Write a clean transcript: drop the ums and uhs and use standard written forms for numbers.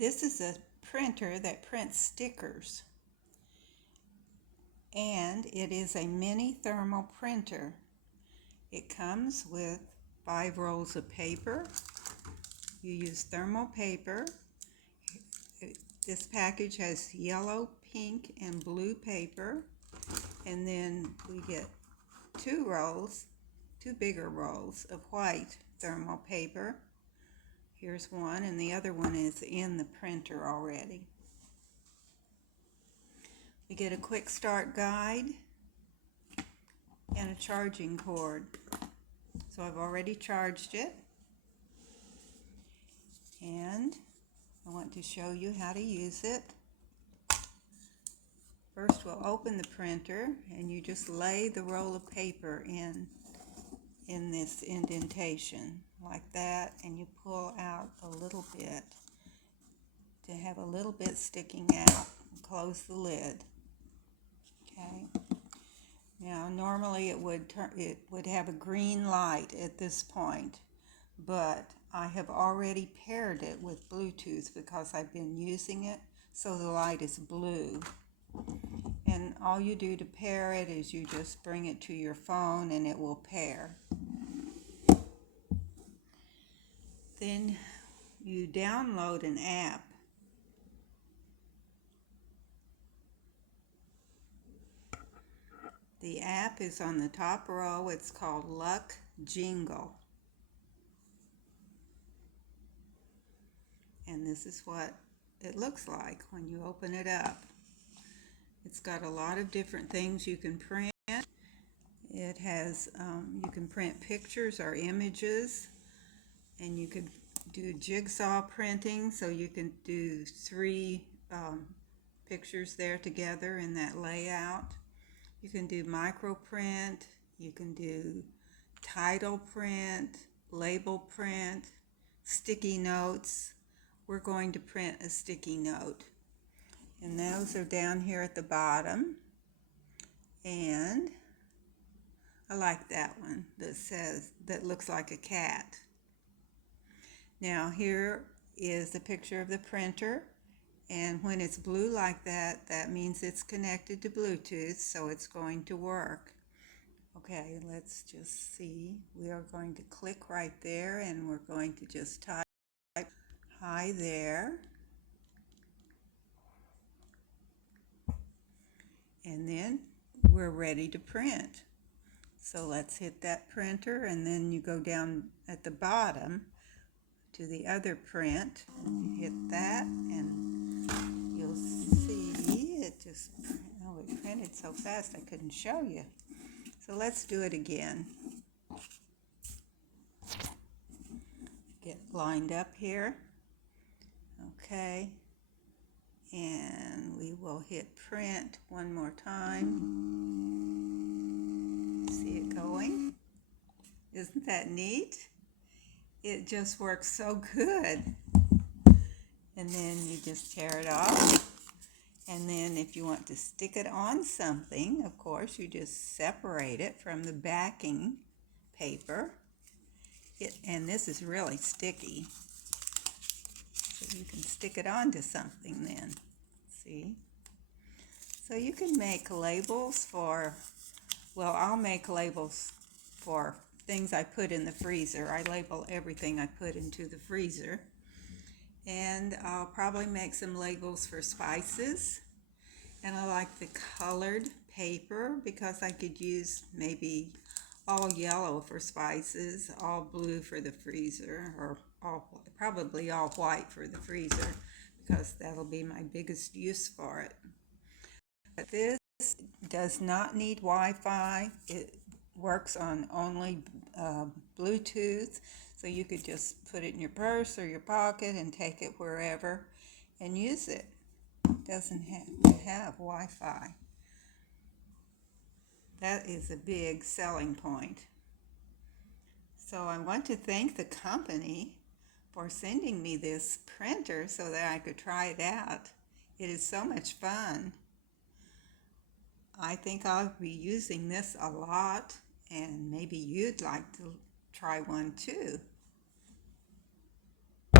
This is a printer that prints stickers, and it is a mini thermal printer. It comes with 5 rolls of paper. You use thermal paper. This package has yellow, pink, and blue paper, and then we get 2 bigger rolls of white thermal paper. Here's one, and the other one is in the printer already. We get a quick start guide and a charging cord. So I've already charged it, and I want to show you how to use it. First, we'll open the printer, and you just lay the roll of paper in this indentation like that, and you pull out a little bit to have a little bit sticking out. Close the lid. Okay. Now, normally it would have a green light at this point, but I have already paired it with Bluetooth because I've been using it, so the light is blue. And all you do to pair it is you just bring it to your phone and it will pair. Then you download an app. The app is on the top row. It's called Luck Jingle. And this is what it looks like when you open it up. It's got a lot of different things you can print. It has, you can print pictures or images, and you could do jigsaw printing, so you can do 3 pictures there together in that layout. You can do micro print, you can do title print, label print, sticky notes. We're going to print a sticky note, and those are down here at the bottom. And I like that one that looks like a cat. Now here is the picture of the printer, and when it's blue like that, that means it's connected to Bluetooth, so it's going to work. Okay, let's just see. We are going to click right there, and we're going to just type hi there. And then we're ready to print. So let's hit that printer, and then you go down at the bottom to the other print. You hit that, and you'll see it just, oh, it printed so fast I couldn't show you. So let's do it again. Get lined up here. Okay. And we will hit print one more time. See it going? Isn't that neat? It just works so good. And then you just tear it off. And then if you want to stick it on something, of course, you just separate it from the backing paper. And this is really sticky. So you can stick it onto something then. See? So you can make labels for, well, I'll make labels for things I put in the freezer. I label everything I put into the freezer. And I'll probably make some labels for spices. And I like the colored paper because I could use maybe all yellow for spices, all blue for the freezer, or probably all white for the freezer, because that'll be my biggest use for it. But this does not need Wi-Fi. It works on only Bluetooth, so you could just put it in your purse or your pocket and take it wherever and use it. It doesn't have to have Wi-Fi. That is a big selling point. So I want to thank the company for sending me this printer so that I could try it out. It is so much fun. I think I'll be using this a lot, and maybe you'd like to try one too.